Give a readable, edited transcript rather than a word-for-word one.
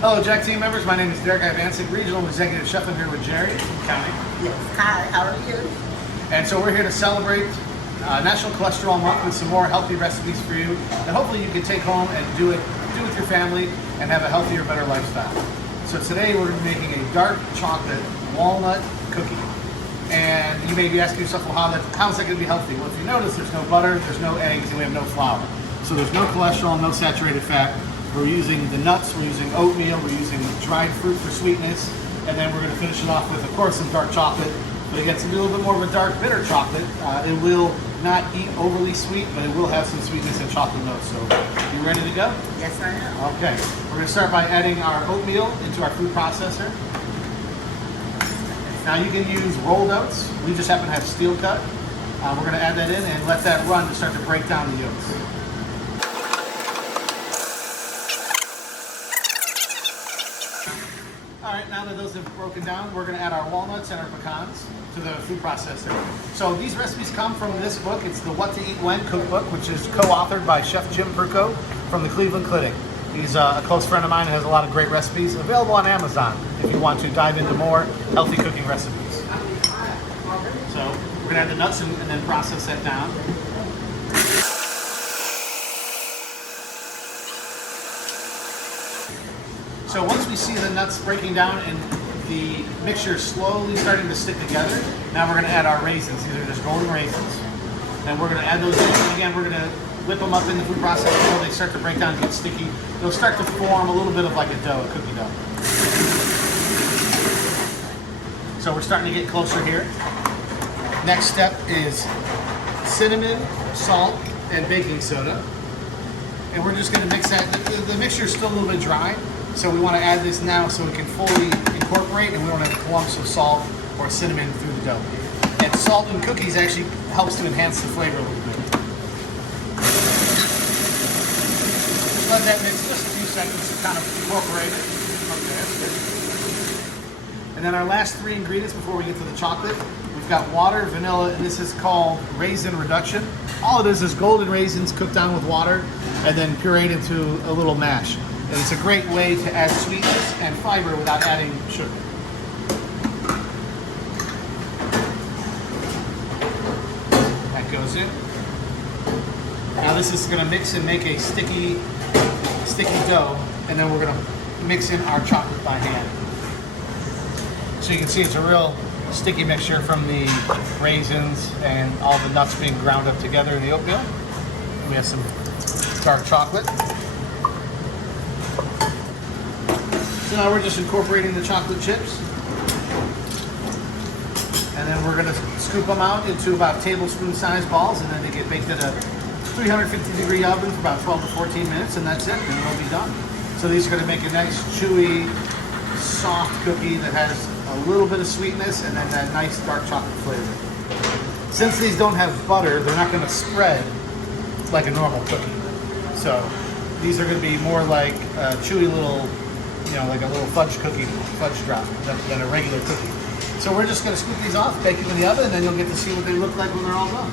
Hello, Jack team members. My name is Derek Ivancic, Regional Executive Chef. I'm here with Jerry from County. Yes. Hi, how are you? And so we're here to celebrate National Cholesterol Month with some more healthy recipes for you that hopefully you can take home and do with your family and have a healthier, better lifestyle. So today we're making a dark chocolate walnut cookie. And you may be asking yourself, well, how is that going to be healthy? Well, if you notice, there's no butter, there's no eggs, and we have no flour. So there's no cholesterol, no saturated fat. We're using the nuts, we're using oatmeal, we're using dried fruit for sweetness, and then we're going to finish it off with, of course, some dark chocolate. But again, it's a little bit more of a dark, bitter chocolate. It will not eat overly sweet, but it will have some sweetness and chocolate notes. So, you ready to go? Yes, I am. Okay. We're going to start by adding our oatmeal into our food processor. Now you can use rolled oats. We just happen to have steel cut. We're going to add that in and let that run to start to break down the yolks. All right, now that those have broken down, we're going to add our walnuts and our pecans to the food processor. So these recipes come from this book. It's the What to Eat When Cookbook, which is co-authored by Chef Jim Perko from the Cleveland Clinic. He's a close friend of mine and has a lot of great recipes available on Amazon if you want to dive into more healthy cooking recipes. So we're going to add the nuts and then process that down. So once we see the nuts breaking down and the mixture is slowly starting to stick together, now we're going to add our raisins. These are just golden raisins. And we're going to add those in. And again, we're going to whip them up in the food processor until they start to break down and get sticky. They'll start to form a little bit of like a dough, a cookie dough. So we're starting to get closer here. Next step is cinnamon, salt, and baking soda. And we're just going to mix that. The mixture is still a little bit dry, so we want to add this now so it can fully incorporate and we don't have clumps of salt or cinnamon through the dough. And salt in cookies actually helps to enhance the flavor a little bit. Just let that mix just a few seconds to kind of incorporate it. Okay, that's good. And then our last three ingredients before we get to the chocolate, we've got water, vanilla, and this is called Raisin Reduction. All it is golden raisins cooked down with water and then pureed into a little mash. And it's a great way to add sweetness and fiber without adding sugar. That goes in. Now this is going to mix and make a sticky dough, and then we're going to mix in our chocolate by hand. So you can see it's a real sticky mixture from the raisins and all the nuts being ground up together in the oatmeal. We have some dark chocolate. So now we're just incorporating the chocolate chips. And then we're going to scoop them out into about tablespoon-sized balls, and then they get baked at a 350-degree oven for about 12 to 14 minutes, and that's it, and it'll be done. So these are going to make a nice, chewy, soft cookie that has a little bit of sweetness and then that nice dark chocolate flavor. Since these don't have butter, they're not going to spread like a normal cookie. So these are going to be more like a chewy little, like a little fudge drop than a regular cookie. So we're just going to scoop these off, bake them in the oven, and then you'll get to see what they look like when they're all done.